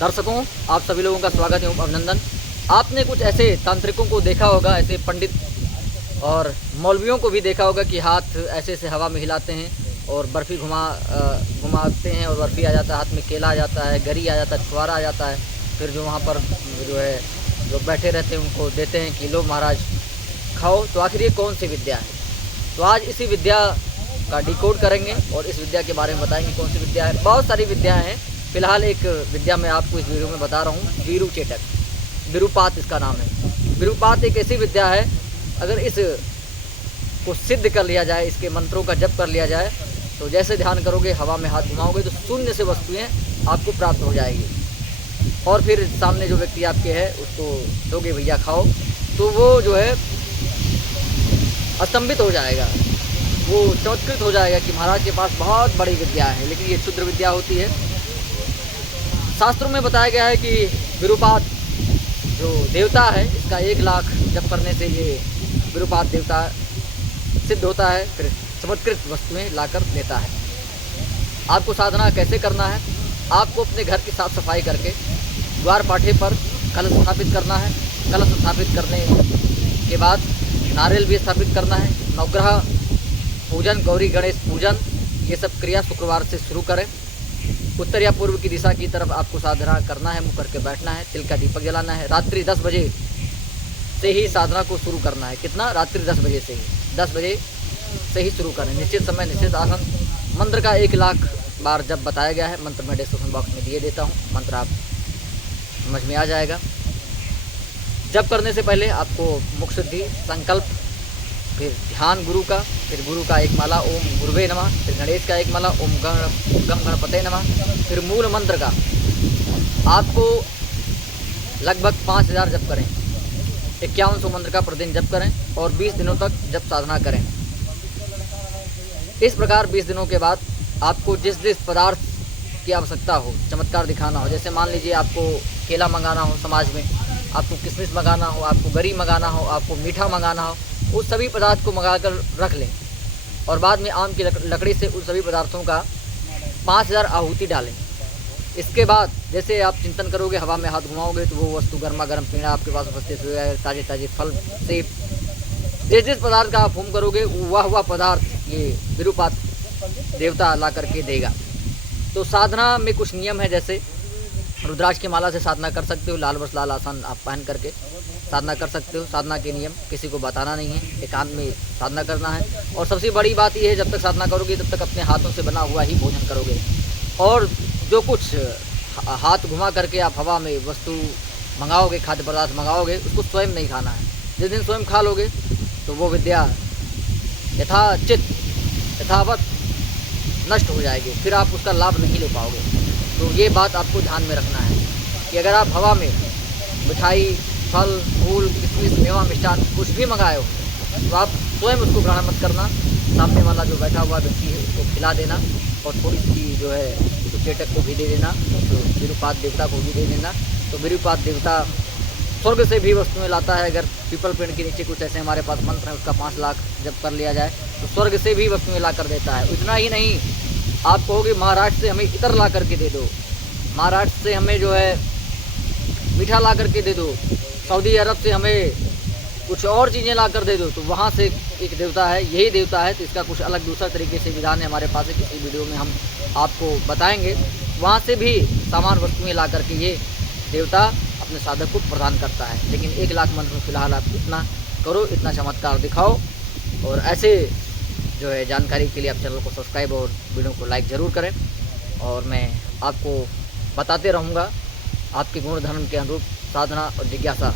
दर्शकों, आप सभी लोगों का स्वागत है, अभिनंदन। आपने कुछ ऐसे तांत्रिकों को देखा होगा, ऐसे पंडित और मौलवियों को भी देखा होगा कि हाथ ऐसे ऐसे हवा में हिलाते हैं और बर्फ़ी घुमाते हैं और बर्फ़ी आ जाता है, हाथ में केला आ जाता है, गरी आ जाता है, छुआरा आ जाता है। फिर जो वहाँ पर जो बैठे रहते हैं उनको देते हैं कि लो महाराज खाओ। तो आखिर ये कौन सी विद्या है? तो आज इसी विद्या का डिकोड करेंगे और इस विद्या के बारे में बताएंगे कौन सी विद्या है। बहुत सारी विद्याएँ हैं, फिलहाल एक विद्या मैं आपको इस वीडियो में बता रहा हूँ, वीरू चेटक, विरूपात इसका नाम है। विरूपात एक ऐसी विद्या है, अगर इस को सिद्ध कर लिया जाए, इसके मंत्रों का जप कर लिया जाए, तो जैसे ध्यान करोगे, हवा में हाथ घुमाओगे तो शून्य से वस्तुएं आपको प्राप्त हो जाएगी। और फिर सामने जो व्यक्ति आपके है उसको दोगे भैया खाओ, तो वो जो है अस्तंभित हो जाएगा, वो चमत्कृत हो जाएगा कि महाराज के पास बहुत बड़ी विद्या है। लेकिन ये क्षुद्र विद्या होती है। शास्त्रों में बताया गया है कि विरूपात जो देवता है, इसका 1 लाख जप करने से ये विरूपात देवता सिद्ध होता है, फिर चमत्कृत वस्तुएं लाकर देता है। आपको साधना कैसे करना है? आपको अपने घर की साफ सफाई करके द्वार पाठे पर कलश स्थापित करना है। कलश स्थापित करने के बाद नारियल भी स्थापित करना है। नवग्रह पूजन, गौरी गणेश पूजन, ये सब क्रिया शुक्रवार से शुरू करें। उत्तर या पूर्व की दिशा की तरफ आपको साधना करना है, मुँह करके बैठना है, तिल का दीपक जलाना है। रात्रि 10 बजे से ही साधना को शुरू करना है। कितना? रात्रि 10 बजे से ही, 10 बजे से ही शुरू करें। निश्चित समय, निश्चित आसन। मंत्र का 1 लाख बार जब बताया गया है, मंत्र मैं डिस्क्रिप्शन बॉक्स में दिए देता हूँ, मंत्र आप समझ में आ जाएगा। जब करने से पहले आपको मुख शुद्धि, संकल्प, फिर ध्यान गुरु का, फिर गुरु का 1 माला ओम गुरुवे नमः, फिर गणेश का 1 माला ओम गम गणपते नमः, फिर मूल मंत्र का आपको लगभग 5000 जप करें। 5100 मंत्र का प्रतिदिन जप करें और 20 दिनों तक जप साधना करें। इस प्रकार 20 दिनों के बाद आपको जिस जिस पदार्थ की आवश्यकता हो, चमत्कार दिखाना हो, जैसे मान लीजिए आपको केला मंगाना हो, समाज में आपको किशमिश मंगाना हो, आपको गरी मंगाना हो, आपको मीठा मंगाना हो, उस सभी पदार्थ को मंगा कर रख लें और बाद में आम की लकड़ी से उस सभी पदार्थों का 5000 आहुति डालें। इसके बाद जैसे आप चिंतन करोगे, हवा में हाथ घुमाओगे तो वो वस्तु गर्मा गर्म पेड़ा आपके पास उपस्थित हो जाएगा, ताजे ताजे फल, सेब, जिस जिस पदार्थ का आप होम करोगे वह पदार्थ ये विरूपात देवता ला करके देगा। तो साधना में कुछ नियम है, जैसे रुद्राक्ष की माला से साधना कर सकते हो, लाल वस्त्र लाल आसन आप पहन करके साधना कर सकते हो। साधना के नियम किसी को बताना नहीं है, एकांत में साधना करना है। और सबसे बड़ी बात यह है, जब तक साधना करोगे तब तक अपने हाथों से बना हुआ ही भोजन करोगे। और जो कुछ हाथ घुमा करके आप हवा में वस्तु मंगाओगे, खाद्य पदार्थ मंगाओगे, उसको स्वयं नहीं खाना है। जिस दिन स्वयं खा लोगे तो वो विद्या यथावत नष्ट हो जाएगी, फिर आप उसका लाभ नहीं ले पाओगे। तो ये बात आपको ध्यान में रखना है कि अगर आप हवा में मिठाई, फल, फूल, किशमिश, मेवा, मिष्ठान कुछ भी मंगाए हो तो आप स्वयं उसको ग्रहण मत करना। सामने वाला जो बैठा हुआ व्यक्ति है उसको खिला देना और थोड़ी सी जो है चेटक को भी दे देना, तो विरूपात देवता को भी दे देना। तो विरूपात देवता स्वर्ग से भी वस्तुएं लाता है। अगर पीपल पेड़ के नीचे कुछ ऐसे हमारे पास मंत्र है, उसका 5 लाख जब कर लिया जाए तो स्वर्ग से भी वस्तुएं ला कर देता है। इतना ही नहीं, आप कहोगे महाराष्ट्र से हमें इतर ला करके दे दो, महाराष्ट्र से हमें जो है मीठा ला करके दे दो, सऊदी अरब से हमें कुछ और चीज़ें ला कर दे दो, तो वहाँ से एक देवता है, यही देवता है। तो इसका कुछ अलग दूसरा तरीके से विधान है हमारे पास है, किसी वीडियो में हम आपको बताएंगे। वहाँ से भी सामान वस्तुएं ला करके ये देवता अपने साधक को प्रदान करता है। लेकिन 1 लाख मंत्र में फिलहाल आप इतना करो, इतना चमत्कार दिखाओ। और ऐसे जो है जानकारी के लिए आप चैनल को सब्सक्राइब और वीडियो को लाइक ज़रूर करें। और मैं आपको बताते रहूँगा आपके गुण धर्म के अनुरूप साधना और जिज्ञासा